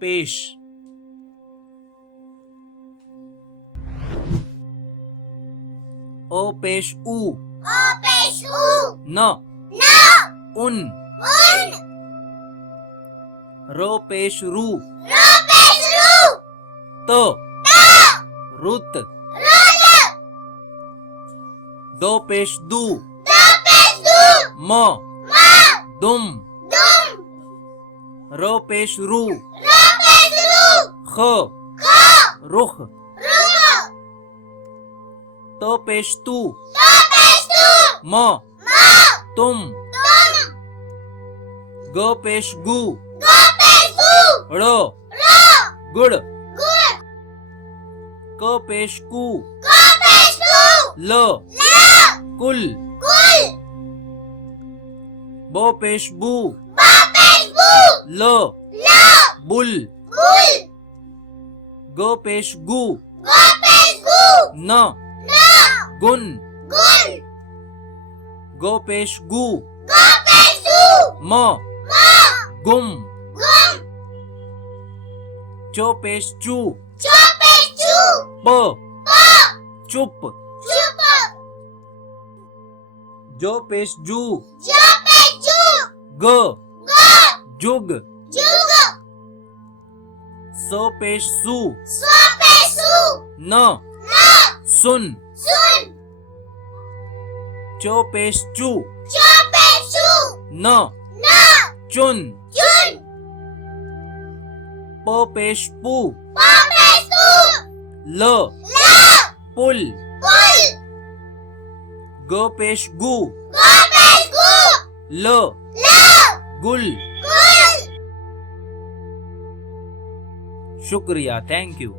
पेश ओ पेश ऊ न उन रो पेश रू त रुत दो पेश दू म दुम रो पेश रू ख रुख तो पेश तू म तुम ग पेश गु ड़ गुड़ क पेश कु ल कुल बो पेश बू ल बुल ग पेश गु न गुन ग पेश गु म गुम चो पेश चू प चुप जो पेश जू ग जुग सो पेश सु न सुन चो पेश चू न चुन प पेश पू ल पुल ग पेश गु ल गुल शुक्रिया थैंक यू